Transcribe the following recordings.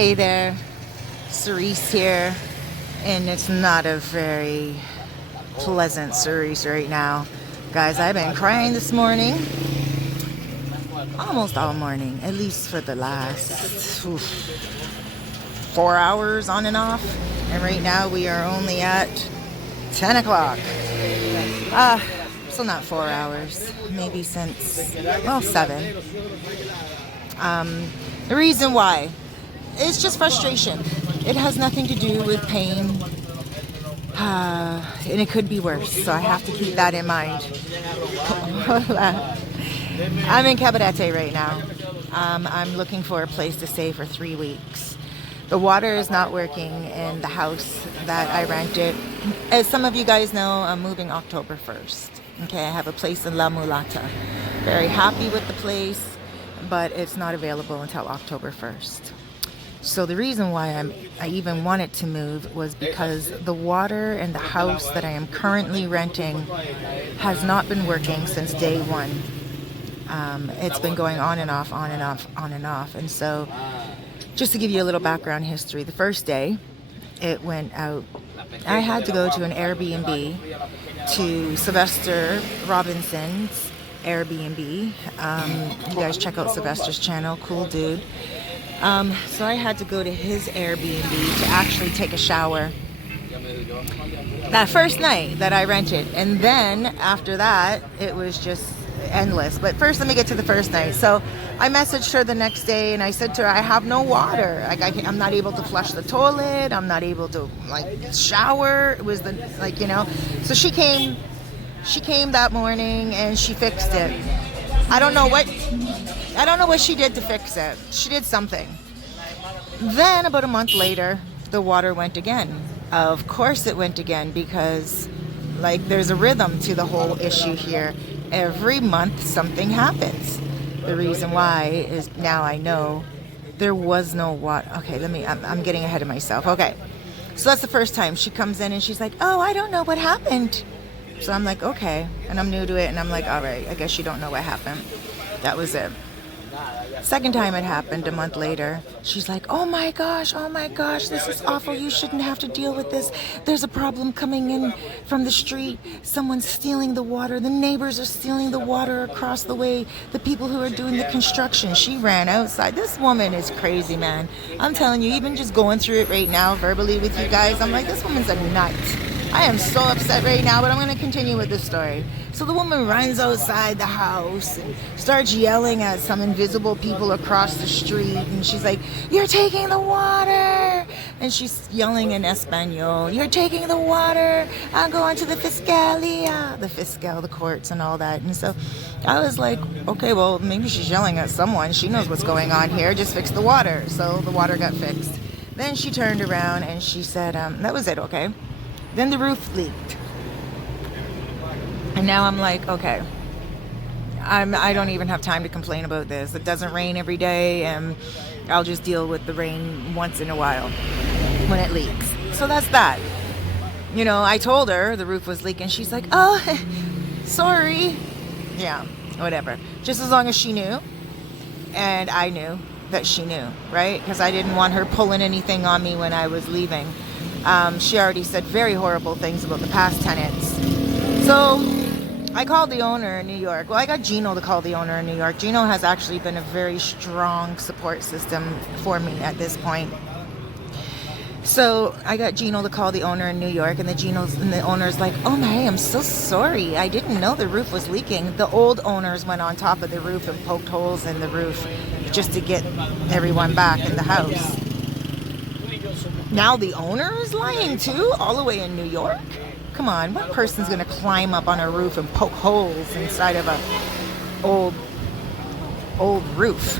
Hey there, Cerise here, and it's not a very pleasant Cerise right now. Guys, I've been crying this morning, almost all morning, at least for the last 4 hours on and off, and right now we are only at 10 o'clock. So not 4 hours, maybe since, well, 7. The reason why, it's just frustration. It has nothing to do with pain, and it could be worse, so I have to keep that in mind. I'm in Cabarete right now. I'm looking for a place to stay for 3 weeks. The water is not working in the house that I rented. As some of you guys know, I'm moving October 1st. Okay, I have a place in La Mulata. Very happy with the place, but it's not available until October 1st. So the reason why I even wanted to move was because the water in the house that I am currently renting has not been working since day one. It's been going on and off, on and off, on and off. And so just to give you a little background history, the first day it went out, I had to go to an Airbnb, to Sylvester Robinson's Airbnb. You guys check out Sylvester's channel, cool dude. So I had to go to his Airbnb to actually take a shower that first night that I rented, and then after that it was just endless. But first, let me get to the first night. So I messaged her the next day and I said to her, I have no water. Like I'm not able to flush the toilet. I'm not able to shower. It was so she came that morning and she fixed it. I don't know what she did to fix it. She did something. Then about a month later, the water went again. Of course it went again, because there's a rhythm to the whole issue here. Every month something happens. The reason why is now I know there was no water. Okay, I'm getting ahead of myself. Okay, so that's the first time she comes in and she's like, oh, I don't know what happened. So I'm like, okay, and I'm new to it, and I'm like, all right, I guess you don't know what happened. That was it. Second time it happened a month later, she's like, oh my gosh, this is awful. You shouldn't have to deal with this. There's a problem coming in from the street. Someone's stealing the water. The neighbors are stealing the water across the way. The people who are doing the construction. She ran outside. This woman is crazy, man. I'm telling you, even just going through it right now verbally with you guys, I'm like, this woman's a nut. I am so upset right now, but I'm going to continue with this story. So the woman runs outside the house and starts yelling at some invisible people across the street. And she's like, you're taking the water. And she's yelling in Espanol, you're taking the water. I'm going to the Fiscalia. The Fiscal, the courts and all that. And so I was like, okay, well, maybe she's yelling at someone. She knows what's going on here. Just fix the water. So the water got fixed. Then she turned around and she said, that was it, okay? Then the roof leaked. And now I'm like, okay, I don't even have time to complain about this. It doesn't rain every day, and I'll just deal with the rain once in a while when it leaks. So that's that. I told her the roof was leaking. She's like, oh, sorry. Yeah, whatever. Just as long as she knew, and I knew that she knew, right? Because I didn't want her pulling anything on me when I was leaving. She already said very horrible things about the past tenants. So I called the owner in New York. Well, I got Gino to call the owner in New York. Gino has actually been a very strong support system for me at this point. So I got Gino to call the owner in New York, and the owner's like, oh my, I'm so sorry. I didn't know the roof was leaking. The old owners went on top of the roof and poked holes in the roof just to get everyone back in the house. Now the owner is lying too, all the way in New York? Come on, what person's gonna climb up on a roof and poke holes inside of a old roof?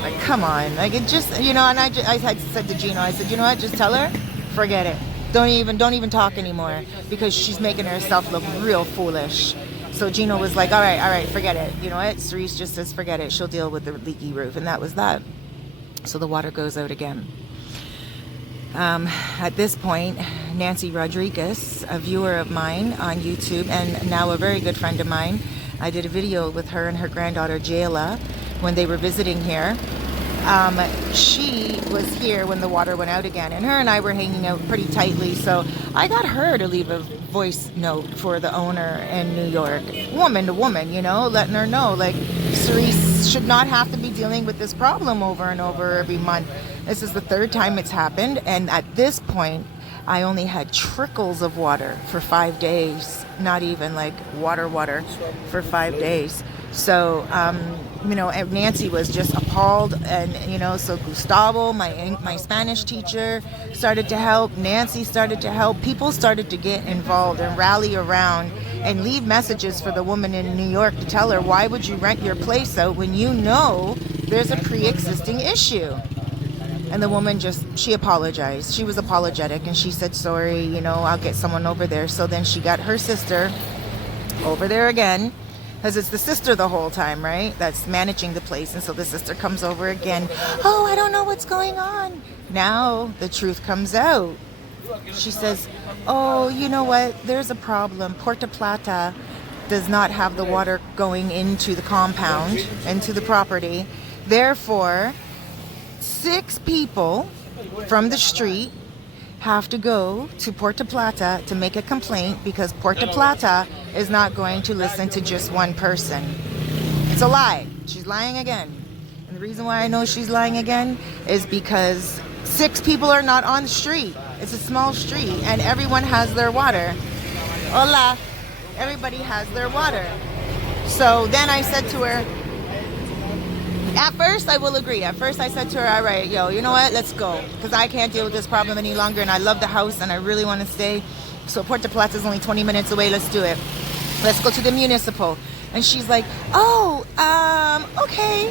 Like, come on, it just, and I had said to Gino, I said, you know what, just tell her, forget it. Don't even talk anymore, because she's making herself look real foolish. So Gino was like, all right, forget it. You know what, Cerise just says forget it. She'll deal with the leaky roof, and that was that. So the water goes out again. At this point, Nancy Rodriguez, a viewer of mine on YouTube and now a very good friend of mine, I did a video with her and her granddaughter Jayla when they were visiting here. She was here when the water went out again, and her and I were hanging out pretty tightly, so I got her to leave a voice note for the owner in New York, woman to woman, letting her know, like, Cerise should not have to be dealing with this problem over and over every month. This is the third time it's happened, and at this point, I only had trickles of water for 5 days, not even like water for 5 days. So, and Nancy was just appalled, and, so Gustavo, my Spanish teacher, started to help. Nancy started to help. People started to get involved and rally around and leave messages for the woman in New York to tell her, why would you rent your place out when you know there's a pre-existing issue? And the woman she apologized. She was apologetic, and she said, sorry, I'll get someone over there. So then she got her sister over there again, because it's the sister the whole time, right, that's managing the place. And so the sister comes over again. Oh, I don't know what's going on. Now the truth comes out. She says, oh, you know what? There's a problem. Puerto Plata does not have the water going into the compound, into the property. Therefore, 6 people from the street have to go to Puerto Plata to make a complaint, because Puerto Plata is not going to listen to just one person. It's a lie. She's lying again. And the reason why I know she's lying again is because 6 people are not on the street. It's a small street, and everyone has their water. Hola. Everybody has their water. So then I said to her, at first, I will agree. At first, I said to her, all right, you know what? Let's go. Because I can't deal with this problem any longer, and I love the house, and I really want to stay. So Puerto Plata is only 20 minutes away. Let's do it. Let's go to the municipal. And she's like, oh, okay.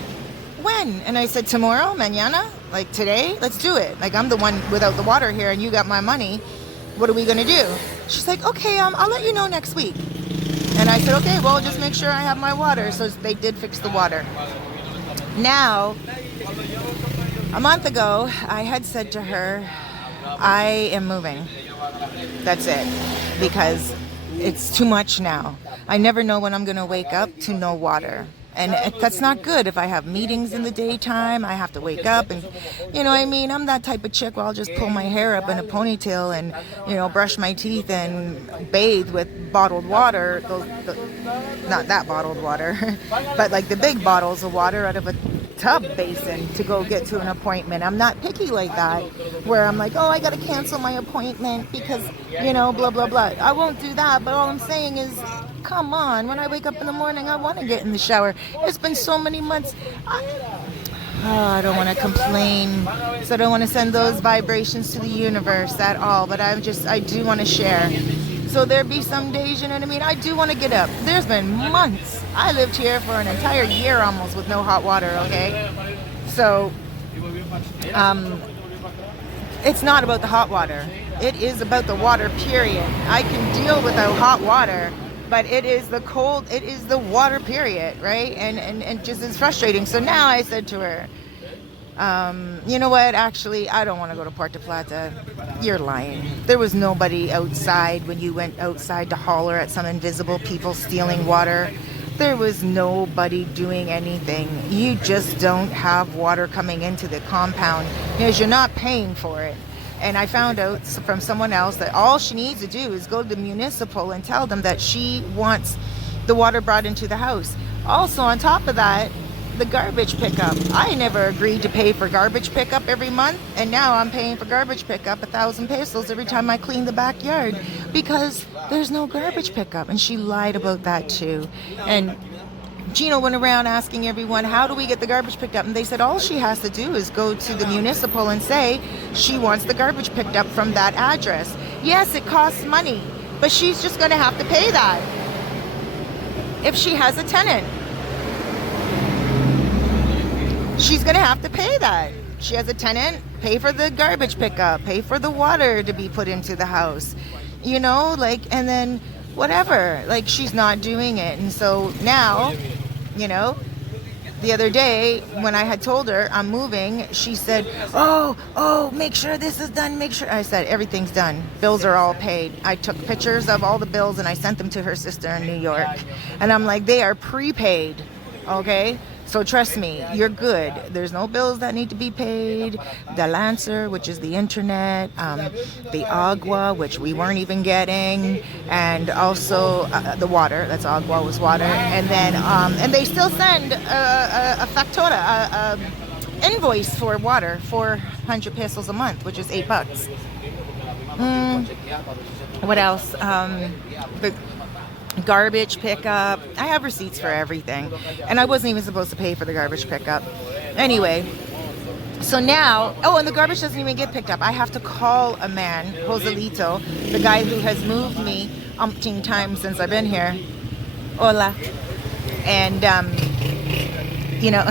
When? And I said, tomorrow, mañana, like today, let's do it. Like, I'm the one without the water here, and you got my money. What are we going to do? She's like, okay, I'll let you know next week. And I said, okay, well, just make sure I have my water. So they did fix the water. Now, a month ago, I had said to her, I am moving. That's it. Because it's too much now. I never know when I'm going to wake up to no water. And that's not good. If I have meetings in the daytime, I have to wake up and, I'm that type of chick where I'll just pull my hair up in a ponytail and, brush my teeth and bathe with bottled water. Not that bottled water, but like the big bottles of water out of a tub basin to go get to an appointment. I'm not picky like that, where I'm like, oh, I got to cancel my appointment because, blah, blah, blah. I won't do that, but all I'm saying is, come on, when I wake up in the morning, I want to get in the shower. It's been so many months. I don't want to complain, so I don't want to send those vibrations to the universe at all, but I do want to share. So there be some days, you know what I mean? I do want to get up. There's been months. I lived here for an entire year almost with no hot water, okay? So, it's not about the hot water. It is about the water, period. I can deal without hot water, but it is the cold, it is the water, period, right? And just is frustrating. So now I said to her, you know what, actually, I don't want to go to Puerto Plata. You're lying. There was nobody outside when you went outside to holler at some invisible people stealing water. There was nobody doing anything. You just don't have water coming into the compound because you're not paying for it. And I found out from someone else that all she needs to do is go to the municipal and tell them that she wants the water brought into the house. Also, on top of that, the garbage pickup. I never agreed to pay for garbage pickup every month, and now I'm paying for garbage pickup 1,000 pesos every time I clean the backyard because there's no garbage pickup. And she lied about that too. And Gino went around asking everyone, how do we get the garbage picked up? And they said all she has to do is go to the municipal and say she wants the garbage picked up from that address. Yes, it costs money, but she's just going to have to pay that if she has a tenant. She's going to have to pay that. She has a tenant, pay for the garbage pickup, pay for the water to be put into the house, and then whatever, she's not doing it. And so now, the other day when I had told her I'm moving, she said, oh, make sure this is done, make sure. I said, everything's done. Bills are all paid. I took pictures of all the bills and I sent them to her sister in New York. And I'm like, they are prepaid, okay? So trust me, you're good. There's no bills that need to be paid. The Lancer, which is the internet, the agua, which we weren't even getting, and also the water. That's agua was water, and then and they still send a factura, a invoice for water, 400 pesos a month, which is $8. What else? The garbage pickup. I have receipts for everything, and I wasn't even supposed to pay for the garbage pickup. Anyway, so now, oh, and the garbage doesn't even get picked up. I have to call a man, Joselito, the guy who has moved me umpteen times since I've been here. Hola. And you know,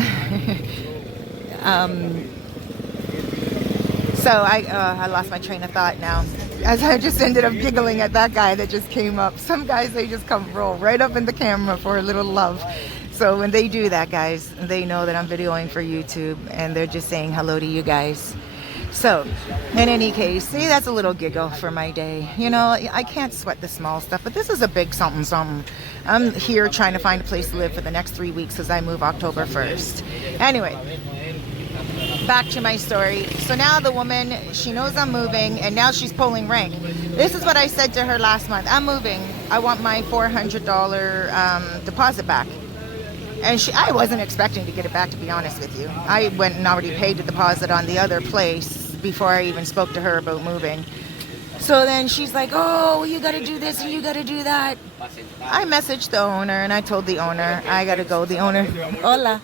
so I lost my train of thought now, as I just ended up giggling at that guy that just came up. Some guys, they just come roll right up in the camera for a little love. So when they do that, guys, they know that I'm videoing for YouTube, and they're just saying hello to you guys. So in any case, see, that's a little giggle for my day. You know, I can't sweat the small stuff, but this is a big something something. I'm here trying to find a place to live for the next 3 weeks, as I move October 1st. Anyway, back to my story. So now the woman, she knows I'm moving, and now she's pulling rank. This is what I said to her last month. I'm moving. I want my $400 deposit back. And I wasn't expecting to get it back, to be honest with you. I went and already paid the deposit on the other place before I even spoke to her about moving. So then she's like, oh, you got to do this and you got to do that. I messaged the owner, and I told the owner, I got to go. The owner, hola.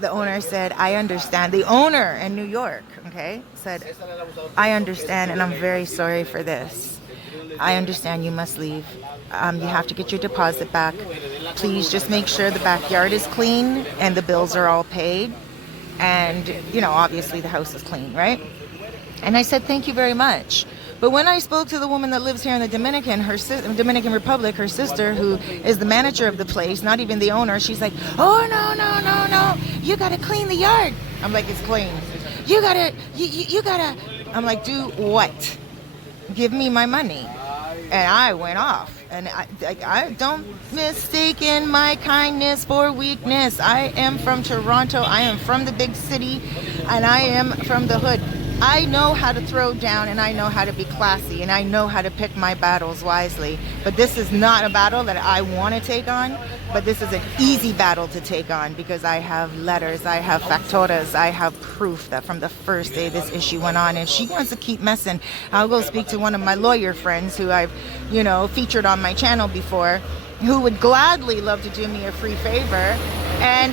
The owner said, I understand. The owner in New York, okay, said, I understand, and I'm very sorry for this. I understand you must leave. You have to get your deposit back. Please just make sure the backyard is clean and the bills are all paid. And, you know, obviously the house is clean, right? And I said, thank you very much. But when I spoke to the woman that lives here in the Dominican Republic, her sister, who is the manager of the place, not even the owner, she's like, oh, no, you got to clean the yard. I'm like, it's clean. You got to, I'm like, do what? Give me my money. And I went off. And I don't mistake my kindness for weakness. I am from Toronto. I am from the big city. And I am from the hood. I know how to throw down, and I know how to be classy, and I know how to pick my battles wisely. But this is not a battle that I want to take on, but this is an easy battle to take on, because I have letters, I have facturas, I have proof that from the first day this issue went on. And if she wants to keep messing, I'll go speak to one of my lawyer friends who I've, you know, featured on my channel before, who would gladly love to do me a free favor and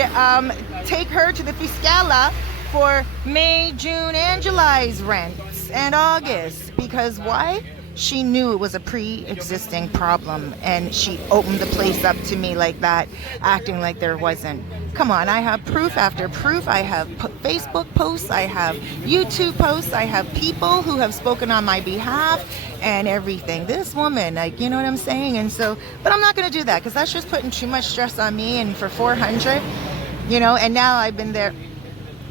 take her to the Fiscala for May, June, and July's rents, and August. Because why? She knew it was a pre-existing problem, and she opened the place up to me like that, acting like there wasn't. Come on, I have proof after proof. I have Facebook posts, I have YouTube posts, I have people who have spoken on my behalf and everything. This woman, like, you know what I'm saying? And so, but I'm not going to do that, because that's just putting too much stress on me. And for 400, you know, and now I've been there.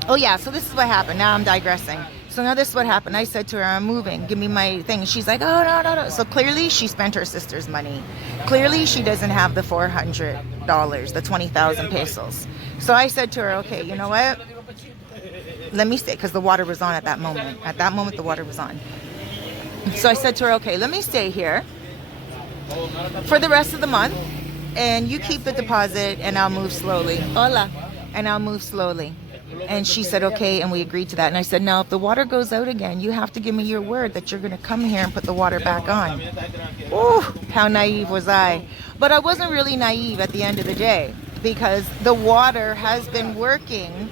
Oh yeah, so this is what happened. Now I'm digressing. So now this is what happened. I said to her, I'm moving. Give me my thing. She's like, oh, no. So clearly she spent her sister's money. Clearly she doesn't have the $400, the 20,000 pesos. So I said to her, okay, you know what? Let me stay, because the water was on at that moment. At that moment, the water was on. So I said to her, okay, let me stay here for the rest of the month, and you keep the deposit, and I'll move slowly. Hola. And I'll move slowly. And she said, okay, and we agreed to that. And I said, now, if the water goes out again, you have to give me your word that you're going to come here and put the water back on. Ooh, how naive was I? But I wasn't really naive at the end of the day, because the water has been working,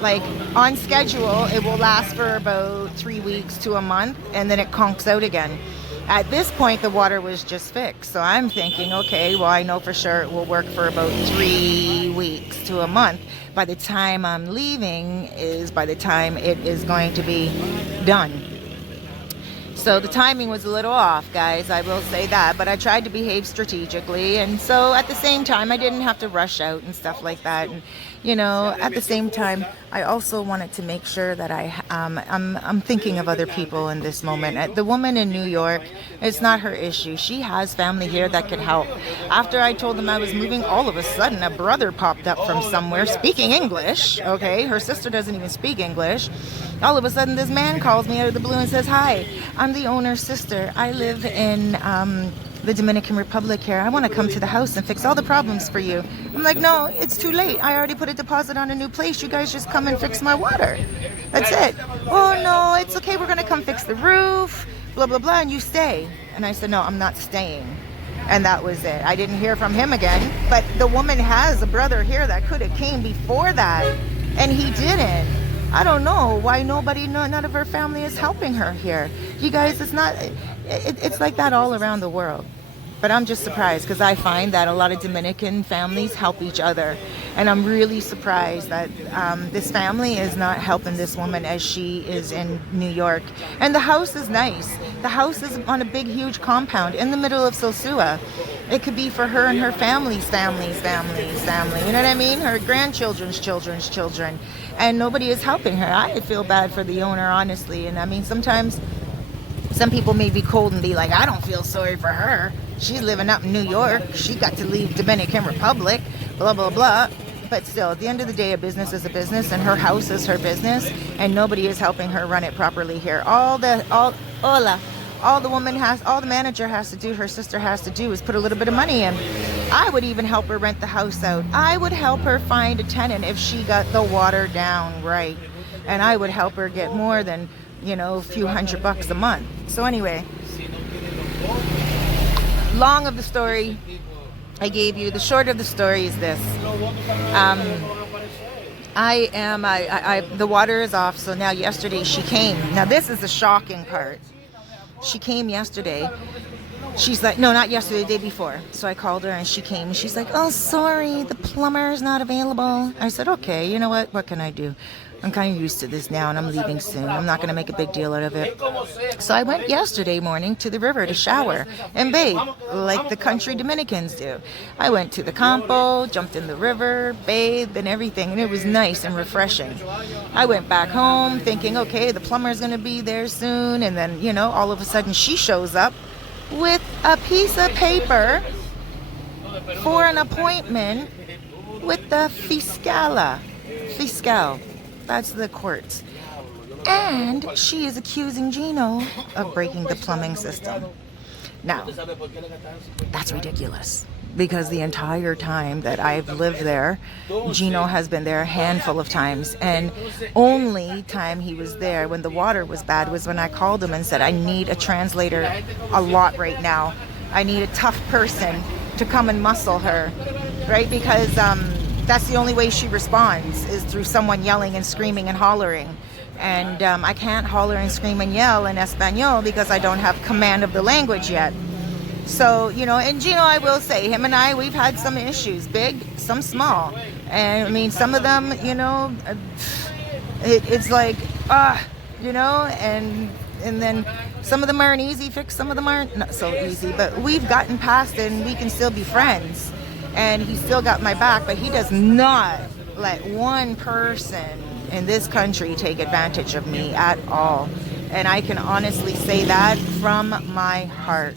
like, on schedule. It will last for about 3 weeks to a month, and then it conks out again. At this point, the water was just fixed. So I'm thinking, okay, well, I know for sure it will work for about 3 weeks to a month. By the time I'm leaving is by the time it is going to be done. So the timing was a little off, guys, I will say that. But I tried to behave strategically. And so at the same time, I didn't have to rush out and stuff like that. And At the same time, I also wanted to make sure that I'm thinking of other people in this moment. The woman in New York, it's not her issue. She has family here that could help. After I told them I was moving, all of a sudden a brother popped up from somewhere speaking English. Okay, her sister doesn't even speak English. All of a sudden this man calls me out of the blue and says, "Hi, I'm the owner's sister. I live in the Dominican Republic here. I want to come to the house and fix all the problems for you." I'm like, "No, it's too late. I already put a deposit on a new place. You guys just come and fix my water. That's it." "Oh, no, it's okay. We're going to come fix the roof, blah, blah, blah, and you stay." And I said, "No, I'm not staying." And that was it. I didn't hear from him again. But the woman has a brother here that could have came before that, and he didn't. I don't know why none of her family is helping her here. You guys, it's like that all around the world. But I'm just surprised because I find that a lot of Dominican families help each other. And I'm really surprised that this family is not helping this woman as she is in New York. And the house is nice. The house is on a big, huge compound in the middle of Sosua. It could be for her and her family's family. You know what I mean? Her grandchildren's children. And nobody is helping her. I feel bad for the owner, honestly. And I mean, sometimes some people may be cold and be like, "I don't feel sorry for her. She's living up in New York. She got to leave Dominican Republic, blah, blah, blah." But still, at the end of the day, a business is a business, and her house is her business, and nobody is helping her run it properly here. All the manager has to do, her sister has to do, is put a little bit of money in. I would even help her rent the house out. I would help her find a tenant if she got the water down right. And I would help her get more than, a few $100 a month. So anyway, long of the story I gave you. The short of the story is this. The water is off. So now yesterday she came. Now this is the shocking part. She came yesterday. She's like, no, not yesterday, the day before. So I called her and she came. And she's like, "Oh, sorry, the plumber is not available." I said, "Okay, you know what? What can I do? I'm kind of used to this now and I'm leaving soon. I'm not going to make a big deal out of it." So I went yesterday morning to the river to shower and bathe like the country Dominicans do. I went to the campo, jumped in the river, bathed and everything, and it was nice and refreshing. I went back home thinking, okay, the plumber's going to be there soon. And then, all of a sudden she shows up with a piece of paper for an appointment with the fiscal. That's the courts. And she is accusing Gino of breaking the plumbing system. Now, that's ridiculous. Because the entire time that I've lived there, Gino has been there a handful of times. And only time he was there when the water was bad was when I called him and said, "I need a translator a lot right now. I need a tough person to come and muscle her." Right? Because that's the only way she responds, is through someone yelling and screaming and hollering. And I can't holler and scream and yell in Espanol because I don't have command of the language yet. So, and Gino, I will say, him and I, we've had some issues, big, some small. And I mean, some of them, it's like, and then some of them are an easy fix, some of them aren't not so easy. But we've gotten past it and we can still be friends. And he still got my back, but he does not let one person in this country take advantage of me at all. And I can honestly say that from my heart.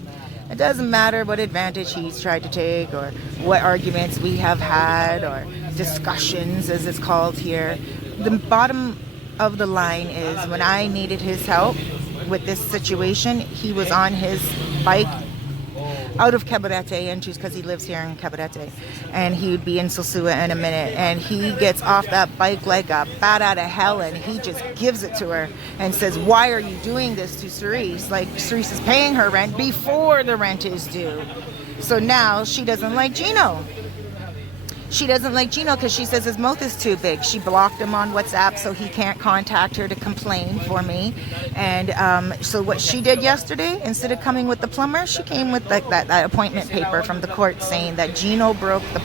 It doesn't matter what advantage he's tried to take or what arguments we have had or discussions, as it's called here. The bottom of the line is when I needed his help with this situation, he was on his bike out of Cabarete, because he lives here in Cabarete, and he would be in Sosua in a minute, and he gets off that bike like a bat out of hell, and he just gives it to her and says, "Why are you doing this to Cerise?" Like Cerise is paying her rent before the rent is due. So now she doesn't like Gino. She doesn't like Gino because she says his mouth is too big. She blocked him on WhatsApp so he can't contact her to complain for me. And so what she did yesterday, instead of coming with the plumber, she came with that appointment paper from the court saying that Gino broke the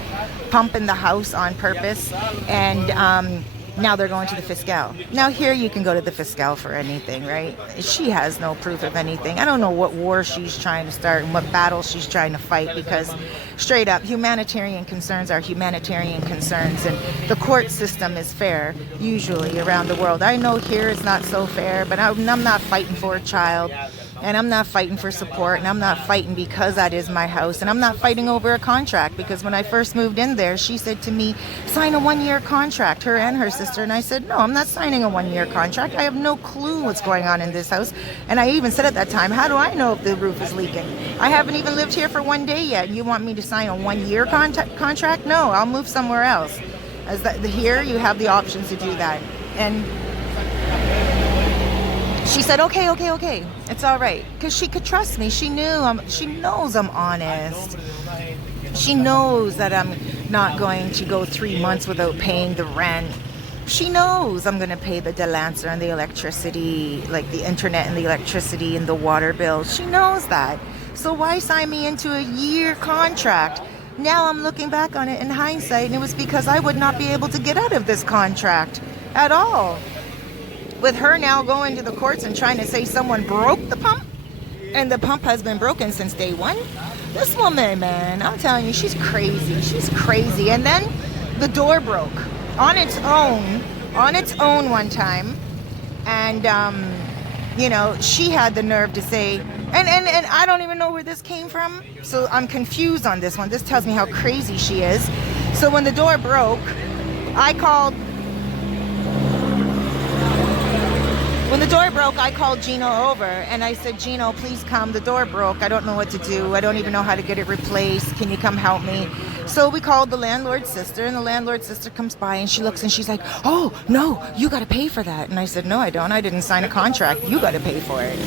pump in the house on purpose. And Now they're going to the fiscal. Now here you can go to the fiscal for anything, right? She has no proof of anything. I don't know what war she's trying to start and what battle she's trying to fight, because straight up, humanitarian concerns are humanitarian concerns, and the court system is fair, usually, around the world. I know here it's not so fair, but I'm not fighting for a child. And I'm not fighting for support, and I'm not fighting because that is my house, and I'm not fighting over a contract, because when I first moved in there, she said to me, sign a 1-year contract, her and her sister, and I said, no, I'm not signing a 1-year contract. I have no clue what's going on in this house. And I even said at that time, how do I know if the roof is leaking? I haven't even lived here for 1 day yet. You want me to sign a 1-year contract? No, I'll move somewhere else. Here you have the options to do that. And she said, okay, it's all right, because she could trust me. She knows I'm honest. She knows that I'm not going to go 3 months without paying the rent. She knows I'm going to pay the delancer and the electricity, like the internet and the electricity and the water bill. She knows that. So why sign me into a year contract? Now I'm looking back on it in hindsight, and it was because I would not be able to get out of this contract at all. With her now going to the courts and trying to say someone broke the pump, and the pump has been broken since day one. This woman, man, I'm telling you, she's crazy. She's crazy. And then the door broke on its own one time. And, she had the nerve to say, and I don't even know where this came from. So I'm confused on this one. This tells me how crazy she is. So when the door broke, I called Gino over, and I said, Gino, please come. The door broke. I don't know what to do. I don't even know how to get it replaced. Can you come help me? So we called the landlord's sister, and the landlord's sister comes by, and she looks, and she's like, oh, no, you got to pay for that. And I said, no, I don't. I didn't sign a contract. You got to pay for it.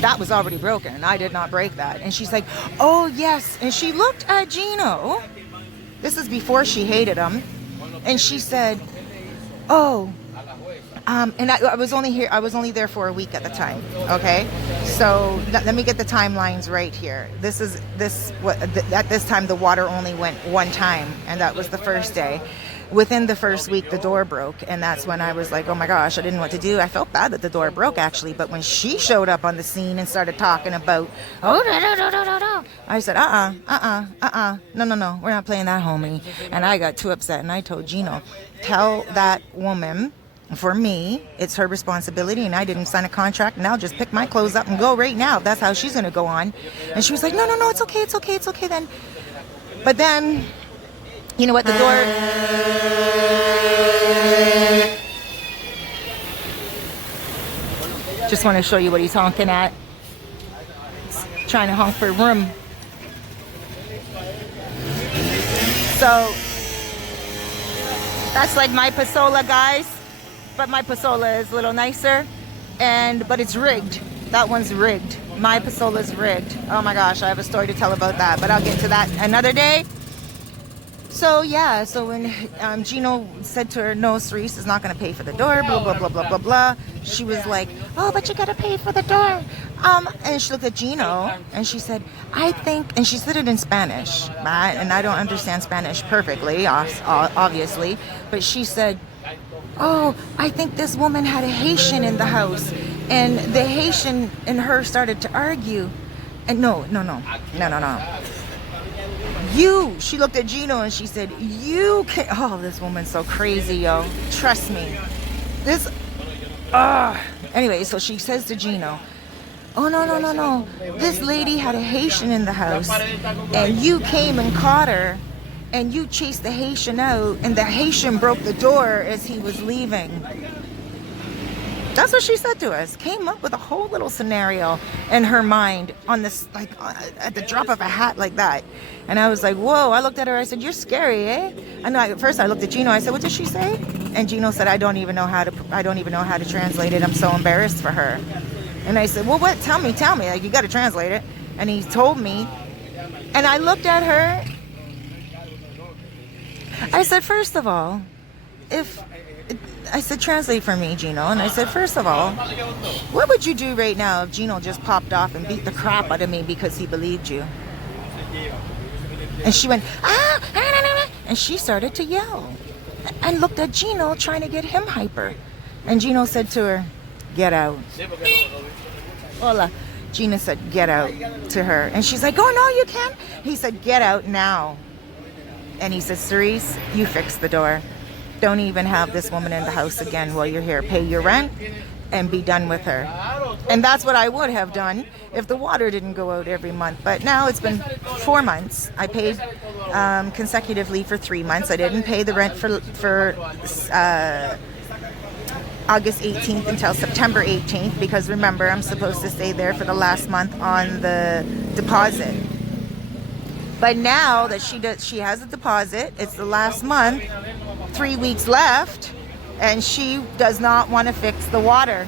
That was already broken, and I did not break that. And she's like, oh, yes. And she looked at Gino. This is before she hated him. And she said, oh, and I was only there for a week at the time. Okay, so let me get the timelines right here. At this time the water only went one time, and that was the first day. Within the first week, the door broke, and that's when I was like, oh my gosh, I didn't know what to do. I felt bad that the door broke, actually, but when she showed up on the scene and started talking about, I said, no, we're not playing that, homie. And I got too upset, and I told Gino, tell that woman, for me, it's her responsibility, and I didn't sign a contract, and I'll just pick my clothes up and go right now. That's how she's going to go on. And she was like, no, it's okay then. But then, you know what, the door... Just want to show you what he's honking at. He's trying to honk for room. So, that's like my Pasola, guys. But my Pasola is a little nicer, but it's rigged. That one's rigged. My Pasola's rigged. Oh my gosh, I have a story to tell about that, but I'll get to that another day. So yeah, so when Gino said to her, no, Cerise is not going to pay for the door, blah, blah, blah, blah, blah, blah. She was like, oh, but you got to pay for the door. And she looked at Gino, and she said, I think, and she said it in Spanish, right? And I don't understand Spanish perfectly, obviously, but she said, oh, I think this woman had a Haitian in the house, and the Haitian and her started to argue. And no. She looked at Gino and she said, you can't, oh, this woman's so crazy, yo. Trust me. Anyway, so she says to Gino, oh, no. This lady had a Haitian in the house, and you came and caught her, and you chased the Haitian out, and the Haitian broke the door as he was leaving. That's what she said to us. Came up with a whole little scenario in her mind on this, like, at the drop of a hat like that. And I was like, whoa. I looked at her. I said, you're scary, eh? And at first I looked at Gino. I said, what did she say? And Gino said, I don't even know how to translate it. I'm so embarrassed for her. And I said, well, what? Tell me. Like, you got to translate it. And he told me. And I looked at her. I said, first of all, I said, translate for me, Gino. And I said, first of all, what would you do right now if Gino just popped off and beat the crap out of me because he believed you? And she went, and she started to yell. and looked at Gino trying to get him hyper. And Gino said to her, get out. Hola. Gina said, get out to her. And she's like, oh, no, you can't. He said, get out now. And he said, Cerise, you fix the door. Don't even have this woman in the house again while you're here. Pay your rent and be done with her. And that's what I would have done if the water didn't go out every month. But now it's been 4 months. I paid consecutively for 3 months. I didn't pay the rent for August 18th until September 18th, because remember, I'm supposed to stay there for the last month on the deposit. But now that she has a deposit, it's the last month, 3 weeks left, and she does not want to fix the water.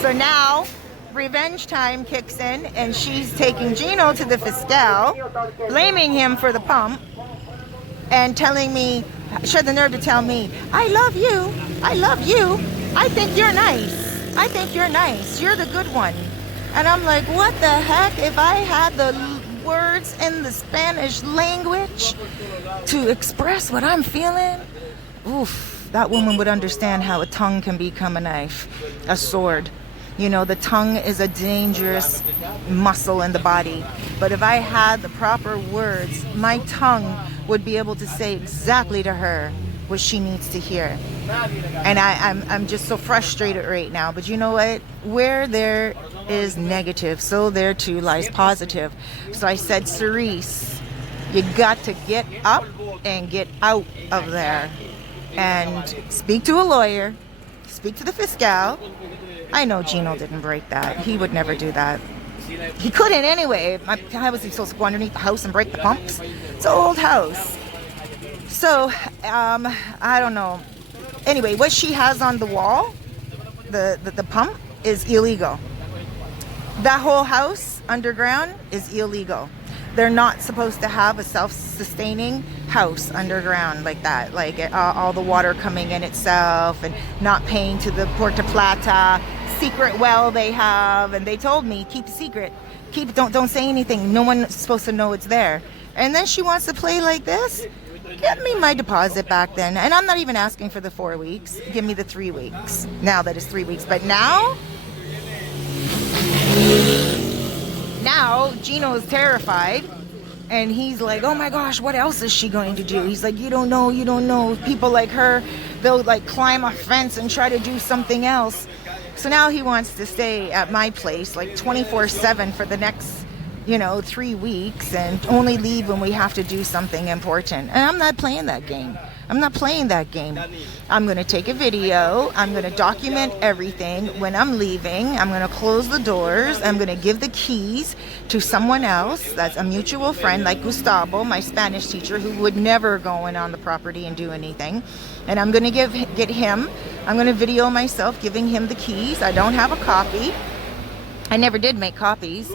So now revenge time kicks in, and she's taking Gino to the fiscal, blaming him for the pump, and telling me, she had the nerve to tell me, I love you, I love you, I think you're nice, I think you're nice, you're the good one. And I'm like, what the heck? If I had the words in the Spanish language to express what I'm feeling, oof, that woman would understand how a tongue can become a knife, a sword. You know, the tongue is a dangerous muscle in the body. But if I had the proper words, my tongue would be able to say exactly to her what she needs to hear. And I'm just so frustrated right now. But you know what? Where there is negative, so there too lies positive. So I said, Cerise, you got to get up and get out of there. And speak to a lawyer, speak to the fiscal. I know Gino didn't break that. He would never do that. He couldn't anyway. How was he supposed to go underneath the house and break the pumps? It's an old house. So, I don't know. Anyway, what she has on the wall, the pump, is illegal. That whole house underground is illegal. They're not supposed to have a self-sustaining house underground like that, like all the water coming in itself and not paying to the Puerto Plata secret well they have. And they told me, keep a secret, don't say anything, no one's supposed to know it's there. And then she wants to play like this. Get me my deposit back then. And I'm not even asking for the 4 weeks, give me the 3 weeks now that it's 3 weeks. But now Gino is terrified, and he's like, oh my gosh, what else is she going to do? He's like, you don't know. People like her, they'll like climb a fence and try to do something else. So now he wants to stay at my place like 24/7 for the next 3 weeks, and only leave when we have to do something important. And I'm not playing that game. I'm going to take a video. I'm going to document everything. When I'm leaving, I'm going to close the doors. I'm going to give the keys to someone else. That's a mutual friend like Gustavo, my Spanish teacher, who would never go in on the property and do anything. And I'm going to get him. I'm going to video myself giving him the keys. I don't have a copy. I never did make copies.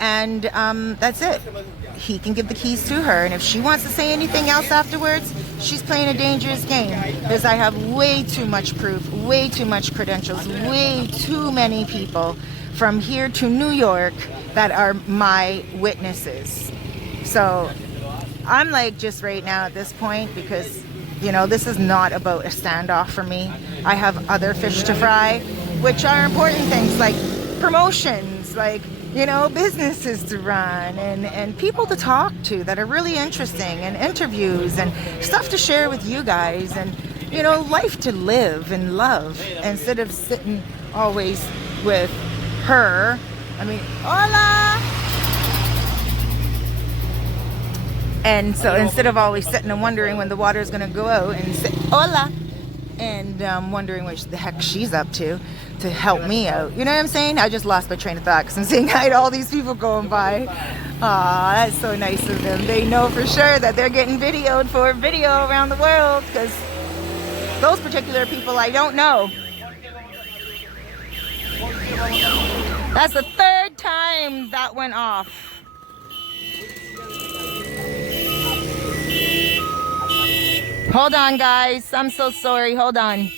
And that's it. He can give the keys to her, and if she wants to say anything else afterwards, she's playing a dangerous game, because I have way too much proof, way too much credentials, way too many people from here to New York that are my witnesses. So I'm like just right now at this point, because this is not about a standoff for me. I have other fish to fry, which are important things like promotions, like businesses to run, and people to talk to that are really interesting, and interviews and stuff to share with you guys, and life to live and love, instead of sitting always with her. I mean, hola! And so instead of always sitting and wondering when the water is going to go out, and say hola, and wondering what the heck she's up to help me out. You know what I'm saying? I just lost my train of thought because I'm saying hi to all these people going by. Aw, that's so nice of them. They know for sure that they're getting videoed for video around the world, because those particular people I don't know. That's the 3rd time that went off. Hold on, guys. I'm so sorry. Hold on.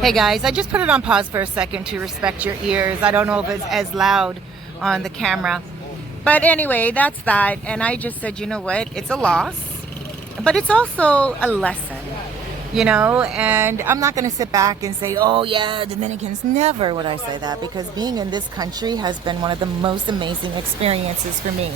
Hey guys, I just put it on pause for a second to respect your ears. I don't know if it's as loud on the camera. But anyway, that's that. And I just said, you know what? It's a loss, but it's also a lesson, you know? And I'm not going to sit back and say, oh yeah, Dominicans. Never would I say that, because being in this country has been one of the most amazing experiences for me.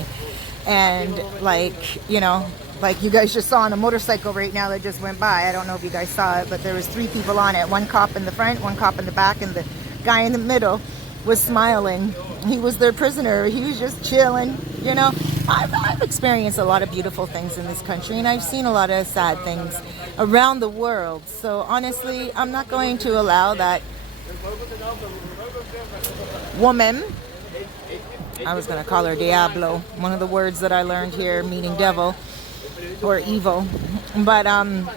And like, you know, like you guys just saw on a motorcycle right now that just went by. I don't know if you guys saw it, but there was 3 people on it. 1 cop in the front, 1 cop in the back, and the guy in the middle was smiling. He was their prisoner. He was just chilling, you know. I've experienced a lot of beautiful things in this country, and I've seen a lot of sad things around the world. So honestly, I'm not going to allow that woman, I was going to call her Diablo, one of the words that I learned here, meaning devil or evil, but I'm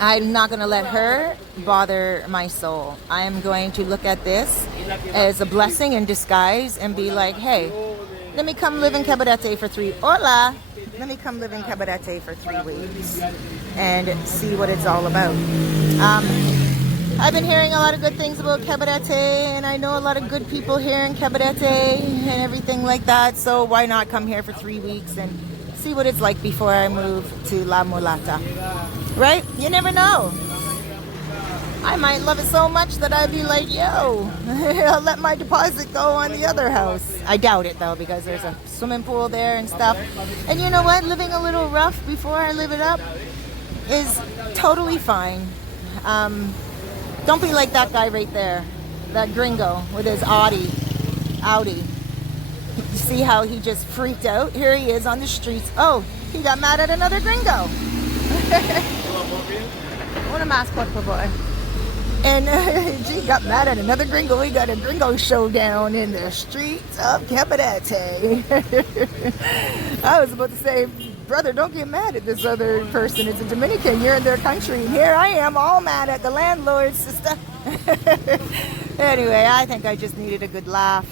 not going to let her bother my soul. I am going to look at this as a blessing in disguise and be like, hey, let me come live in Cabarete for 3 let me come live in Cabarete for 3 weeks and see what it's all about. I've been hearing a lot of good things about Cabarete, and I know a lot of good people here in Cabarete and everything like that, so why not come here for 3 weeks and see what it's like before I move to La Mulata, right? You never know. I might love it so much that I'd be like, yo, I'll let my deposit go on the other house. I doubt it though, because there's a swimming pool there and stuff. And you know what? Living a little rough before I live it up is totally fine. Don't be like that guy right there, that gringo with his Audi. You see how he just freaked out? Here he is on the streets. Oh, he got mad at another gringo. Una más, por favor. And he got mad at another gringo. We got a gringo showdown in the streets of Cabarete. I was about to say, brother, don't get mad at this other person. It's a Dominican. You're in their country. And here I am all mad at the landlord, sister. Anyway, I think I just needed a good laugh.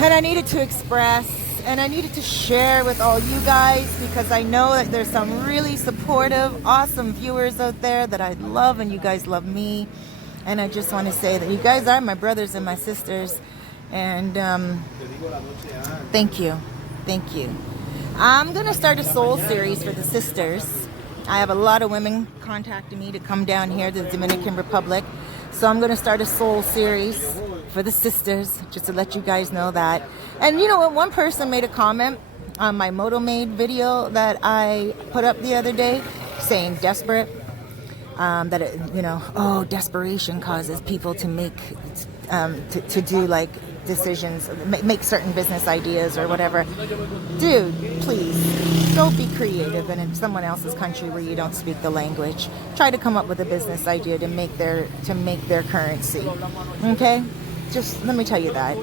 And I needed to express, and I needed to share with all you guys, because I know that there's some really supportive, awesome viewers out there that I love, and you guys love me. And I just want to say that you guys are my brothers and my sisters. And thank you. Thank you. I'm going to start a soul series for the sisters. I have a lot of women contacting me to come down here to the Dominican Republic. So I'm going to start a soul series for the sisters, just to let you guys know that. And you know what? One person made a comment on my Moto Made video that I put up the other day, saying desperate. That it, you know, oh, desperation causes people to make, to do like decisions, make certain business ideas or whatever. Dude, please don't be creative in someone else's country where you don't speak the language. Try to come up with a business idea to make their currency. Okay? Just let me tell you that.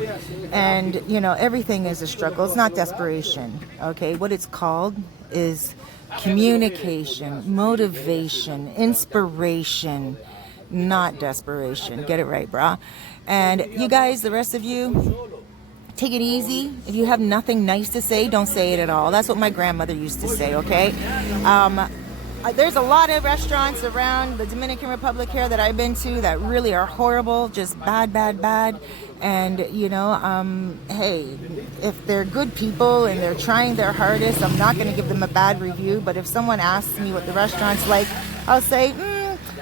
And you know, everything is a struggle. It's not desperation. Okay? What it's called is communication, motivation, inspiration, not desperation. Get it right, brah. And you guys, the rest of you, take it easy. If you have nothing nice to say, don't say it at all. That's what my grandmother used to say, okay? There's a lot of restaurants around the Dominican Republic here that I've been to that really are horrible, just bad, bad, bad. And, you know, hey, if they're good people and they're trying their hardest, I'm not going to give them a bad review. But if someone asks me what the restaurant's like, I'll say,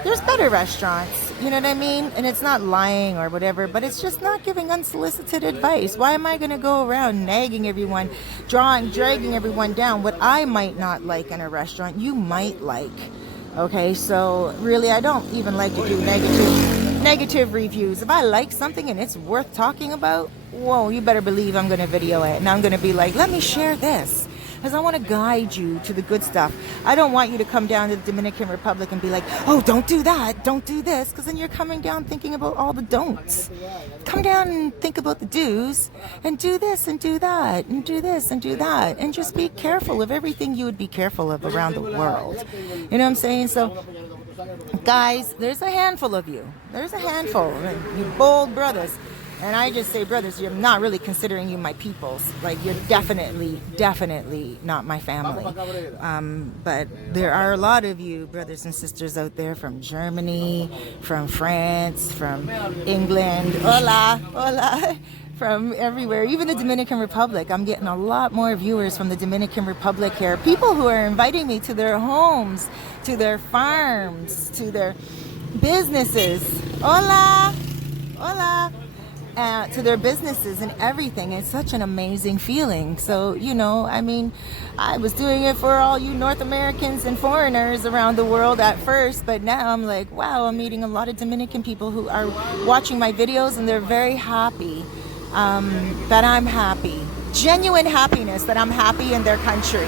there's better restaurants. You know what I mean? And it's not lying or whatever, but it's just not giving unsolicited advice. Why am I going to go around nagging everyone, dragging everyone down? What I might not like in a restaurant, you might like. Okay, so really, I don't even like to do negative reviews. If I like something and it's worth talking about, whoa, you better believe I'm going to video it. And I'm going to be like, let me share this. Because I want to guide you to the good stuff. I don't want you to come down to the Dominican Republic and be like, oh, don't do that, don't do this, because then you're coming down thinking about all the don'ts. Come down and think about the do's, and do this and do that, and do this and do that, and just be careful of everything you would be careful of around the world. You know what I'm saying? So, guys, there's a handful of you. There's a handful, you bold brothers. And I just say, brothers, you're not really considering you my peoples. Like, you're definitely not my family. But there are a lot of you brothers and sisters out there from Germany, from France, from England, hola, from everywhere, even the Dominican Republic. I'm getting a lot more viewers from the Dominican Republic here. People who are inviting me to their homes, to their farms, to their businesses. Hola. To their businesses and everything. It's such an amazing feeling. So, I was doing it for all you North Americans and foreigners around the world at first, but now I'm like, wow, I'm meeting a lot of Dominican people who are watching my videos, and they're very happy that I'm happy. Genuine happiness that I'm happy in their country.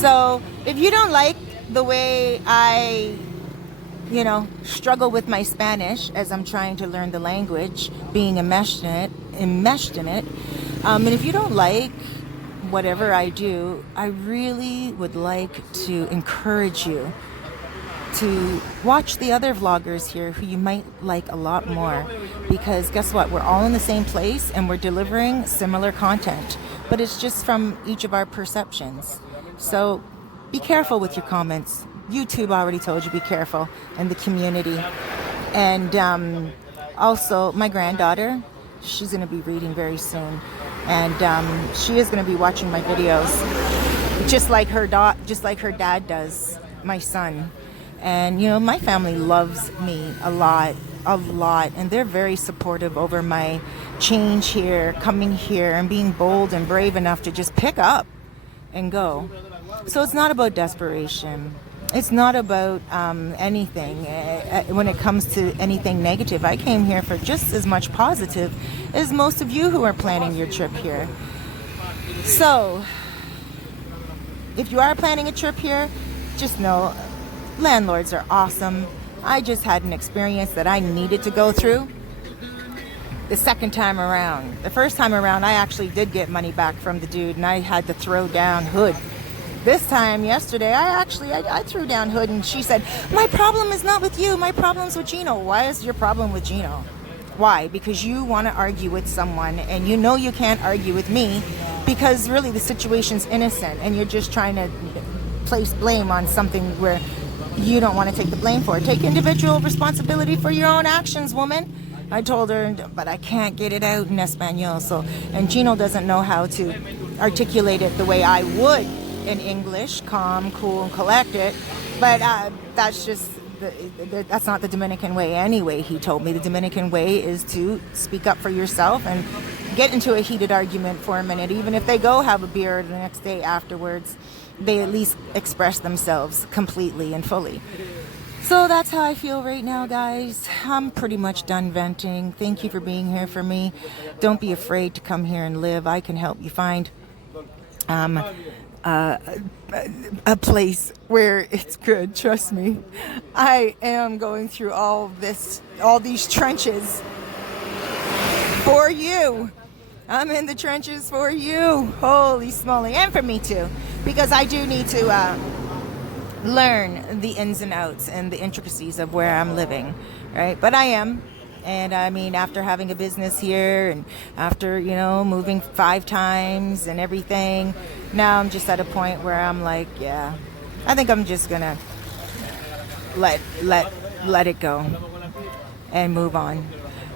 So, if you don't like the way I struggle with my Spanish as I'm trying to learn the language, being enmeshed in it. And if you don't like whatever I do, I really would like to encourage you to watch the other vloggers here who you might like a lot more. Because guess what? We're all in the same place and we're delivering similar content. But it's just from each of our perceptions. So be careful with your comments. YouTube already told you be careful in the community. And also my granddaughter, she's going to be reading very soon, and she is going to be watching my videos just like her dad does, my son. And my family loves me a lot, and they're very supportive over my change here, coming here and being bold and brave enough to just pick up and go. So it's not about desperation. It's not about anything when it comes to anything negative. I came here for just as much positive as most of you who are planning your trip here. So, if you are planning a trip here, just know landlords are awesome. I just had an experience that I needed to go through the second time around. The first time around, I actually did get money back from the dude, and I had to throw down hood. This time, yesterday, I threw down hood, and she said, my problem is not with you, my problem's with Gino. Why is your problem with Gino? Why? Because you want to argue with someone, and you know you can't argue with me, because really the situation's innocent, and you're just trying to place blame on something where you don't want to take the blame for it. Take individual responsibility for your own actions, woman. I told her, but I can't get it out in Espanol. And Gino doesn't know how to articulate it the way I would in English, calm, cool, and collected. But that's not the Dominican way anyway, he told me. The Dominican way is to speak up for yourself and get into a heated argument for a minute. Even if they go have a beer the next day afterwards, they at least express themselves completely and fully. So that's how I feel right now, guys. I'm pretty much done venting. Thank you for being here for me. Don't be afraid to come here and live. I can help you find a place where it's good. Trust me. I am going through all these trenches for you. I'm in the trenches for you. Holy smoly. And for me too. Because I do need to learn the ins and outs and the intricacies of where I'm living, right? But I am. And I mean, after having a business here and after, moving 5 times and everything, now I'm just at a point where I'm like, yeah, I think I'm just gonna let it go and move on.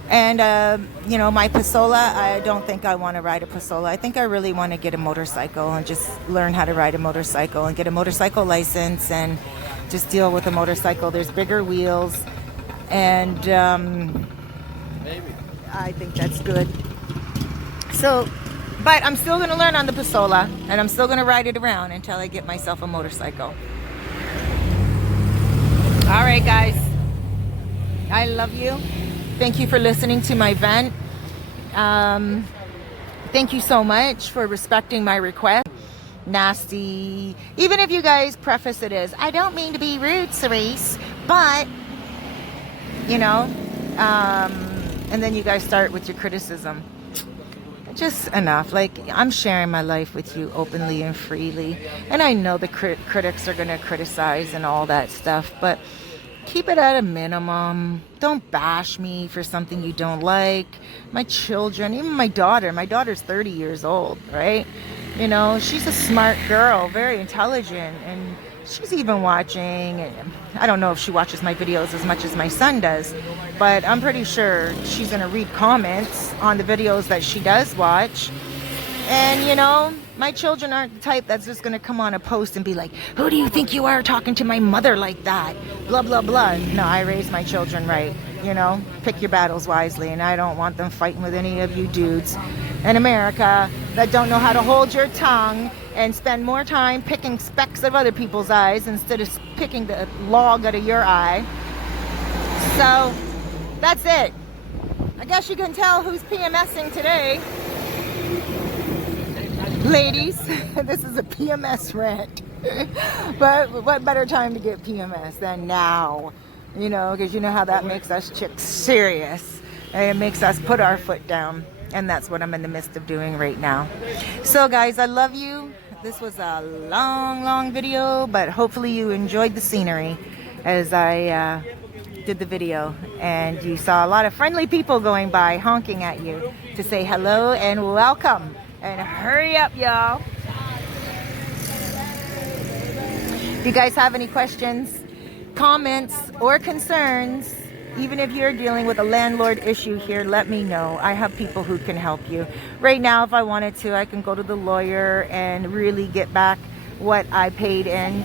And, my Pasola, I don't think I want to ride a Pasola. I think I really want to get a motorcycle and just learn how to ride a motorcycle and get a motorcycle license and just deal with a motorcycle. There's bigger wheels, and I think that's good. So, but I'm still going to learn on the Pasola, and I'm still going to ride it around until I get myself a motorcycle. All right, guys. I love you. Thank you for listening to my vent. Thank you so much for respecting my request. Nasty. Even if you guys preface it as, I don't mean to be rude, Cerise, but, and then you guys start with your criticism. Just enough. Like, I'm sharing my life with you openly and freely. And I know the critics are going to criticize and all that stuff, but keep it at a minimum. Don't bash me for something you don't like. My children, even my daughter's 30 years old, right? You know, she's a smart girl, very intelligent, and she's even watching. And I don't know if she watches my videos as much as my son does, but I'm pretty sure she's going to read comments on the videos that she does watch. And, you know, my children aren't the type that's just going to come on a post and be like, who do you think you are talking to my mother like that? Blah, blah, blah. No, I raise my children right. You know, pick your battles wisely. And I don't want them fighting with any of you dudes in America that don't know how to hold your tongue and spend more time picking specks of other people's eyes instead of picking the log out of your eye. So that's it. I guess you can tell who's PMSing today. Ladies, this is a PMS rant. But what better time to get PMS than now? You know, because you know how that makes us chicks serious. And it makes us put our foot down. And that's what I'm in the midst of doing right now. So guys, I love you. This was a long video, but hopefully you enjoyed the scenery as I did the video. And you saw a lot of friendly people going by honking at you to say hello and welcome. And hurry up, y'all. If you guys have any questions, comments, or concerns, even if you're dealing with a landlord issue here, let me know. I have people who can help you. Right now, if I wanted to, I can go to the lawyer and really get back what I paid in,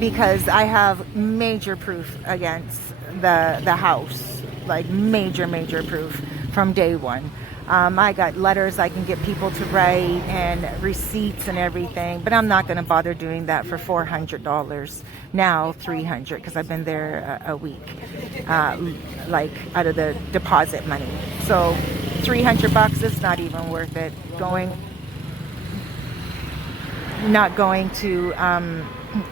because I have major proof against the house, like major proof from day one. I got letters I can get people to write and receipts and everything, but I'm not going to bother doing that for $400. Now $300 because I've been there a week, like out of the deposit money. So $300, it's not even worth it. Not going to,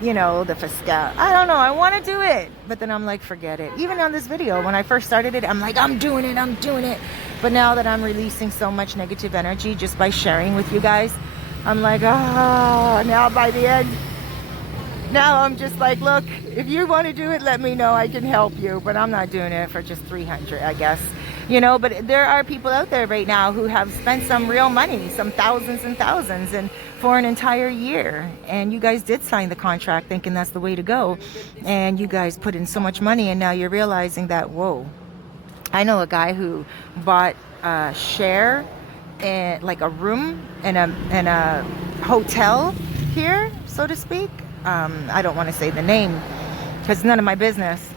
you know, the fiscal. I don't know. I want to do it, but then I'm like, forget it. Even on this video, when I first started it, I'm like, I'm doing it. But now that I'm releasing so much negative energy just by sharing with you guys, I'm like, oh, now by the end, now I'm just like, look, if you want to do it, let me know. I can help you, but I'm not doing it for just $300, I guess. You know, but there are people out there right now who have spent some real money, some thousands and thousands, and for an entire year. And you guys did sign the contract thinking that's the way to go. And you guys put in so much money, and now you're realizing that, whoa. I know a guy who bought a share in like a room in a hotel here, so to speak. I don't want to say the name because it's none of my business.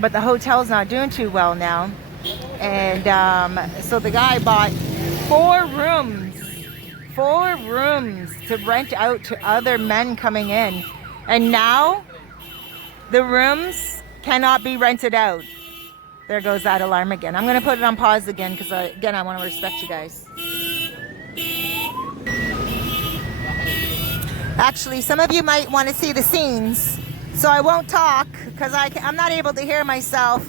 But the hotel's not doing too well now. And so the guy bought 4 rooms to rent out to other men coming in. And now the rooms cannot be rented out. There goes that alarm again. I'm going to put it on pause again because, again, I want to respect you guys. Actually, some of you might want to see the scenes, so I won't talk because I'm not able to hear myself.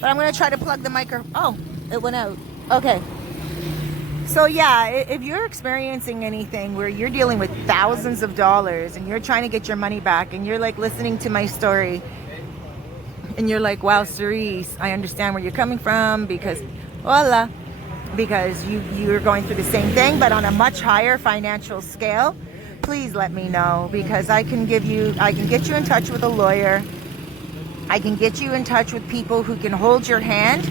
But I'm going to try to plug the microphone. Oh, it went out. Okay. So, yeah, if you're experiencing anything where you're dealing with thousands of dollars and you're trying to get your money back and you're, like, listening to my story, and you're like, wow, Cerise, I understand where you're coming from because, voila, because you're going through the same thing, but on a much higher financial scale, please let me know, because I can get you in touch with a lawyer. I can get you in touch with people who can hold your hand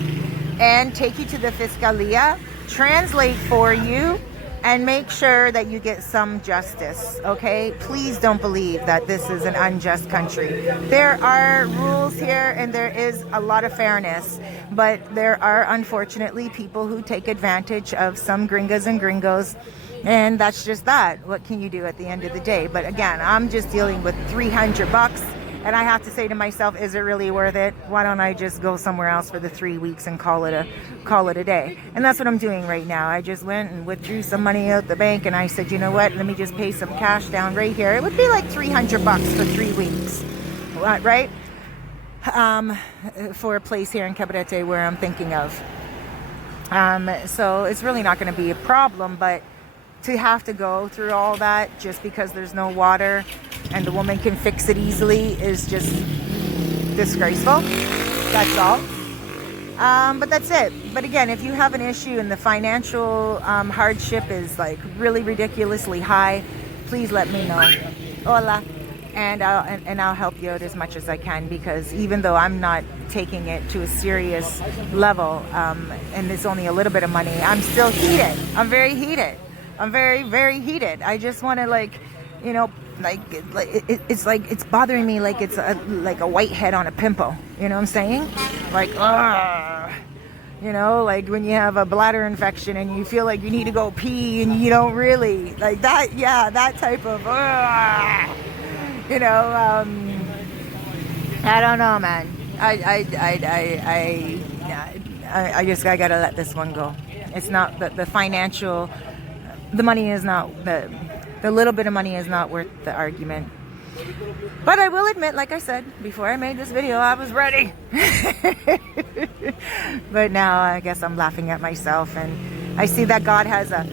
and take you to the Fiscalia, translate for you, and make sure that you get some justice, okay? Please don't believe that this is an unjust country. There are rules here and there is a lot of fairness, but there are unfortunately people who take advantage of some gringas and gringos, and that's just that. What can you do at the end of the day? But again, I'm just dealing with $300, and I have to say to myself, is it really worth it? Why don't I just go somewhere else for the 3 weeks and call it a day? And that's what I'm doing right now. I just went and withdrew some money out the bank, and I said, you know what? Let me just pay some cash down right here. It would be like $300 for 3 weeks, right? For a place here in Cabarete where I'm thinking of. So it's really not going to be a problem, but to have to go through all that just because there's no water and the woman can fix it easily is just disgraceful. That's all. But that's it. But again, if you have an issue and the financial hardship is like really ridiculously high, please let me know. Hola. And I'll help you out as much as I can, because even though I'm not taking it to a serious level, and it's only a little bit of money, I'm still heated. I'm very heated. I'm very, very heated. I just want to, like, you know, it's like it's bothering me like it's like a whitehead on a pimple. You know what I'm saying? Like, you know, like when you have a bladder infection and you feel like you need to go pee and you don't really, like that. Yeah, that type of, you know. I don't know, man. I gotta let this one go. It's not the financial. The money is not the little bit of money is not worth the argument. But I will admit, like I said, before I made this video, I was ready. But now I guess I'm laughing at myself, and I see that God has a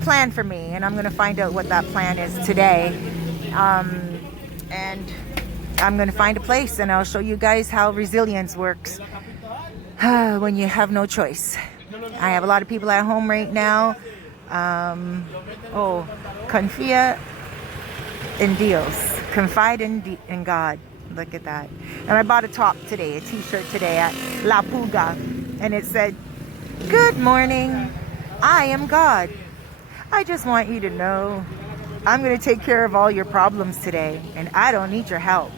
plan for me, and I'm going to find out what that plan is today. And I'm going to find a place, and I'll show you guys how resilience works when you have no choice. I have a lot of people at home right now. Confía en Dios. Confide in God. Look at that. And I bought a top today, a t-shirt today at La Puga, and it said, "Good morning, I am God. I just want you to know I'm going to take care of all your problems today, and I don't need your help."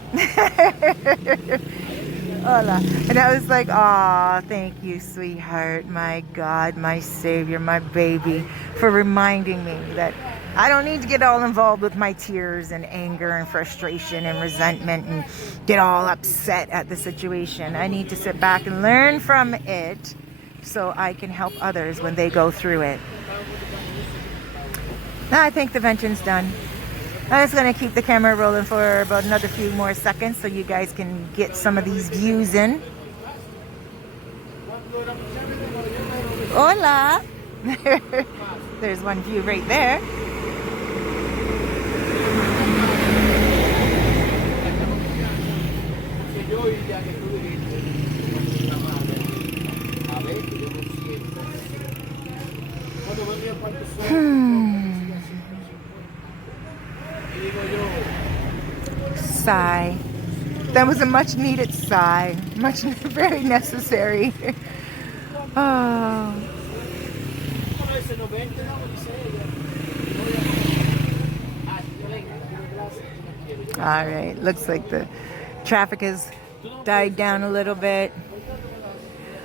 Hola. And I was like, "Aw, thank you, sweetheart, my God, my Savior, my baby, for reminding me that I don't need to get all involved with my tears and anger and frustration and resentment and get all upset at the situation. I need to sit back and learn from it so I can help others when they go through it." Now I think the venting's done. I'm just going to keep the camera rolling for about another few more seconds so you guys can get some of these views in. Hola! There's one view right there. Sigh. That was a much needed sigh. Very necessary. Oh. All right. Looks like the traffic has died down a little bit.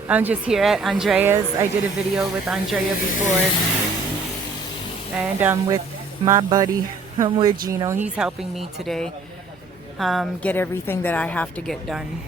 I'm just here at Andrea's. I did a video with Andrea before. And I'm with my buddy. I'm with Gino. He's helping me today. Get everything that I have to get done.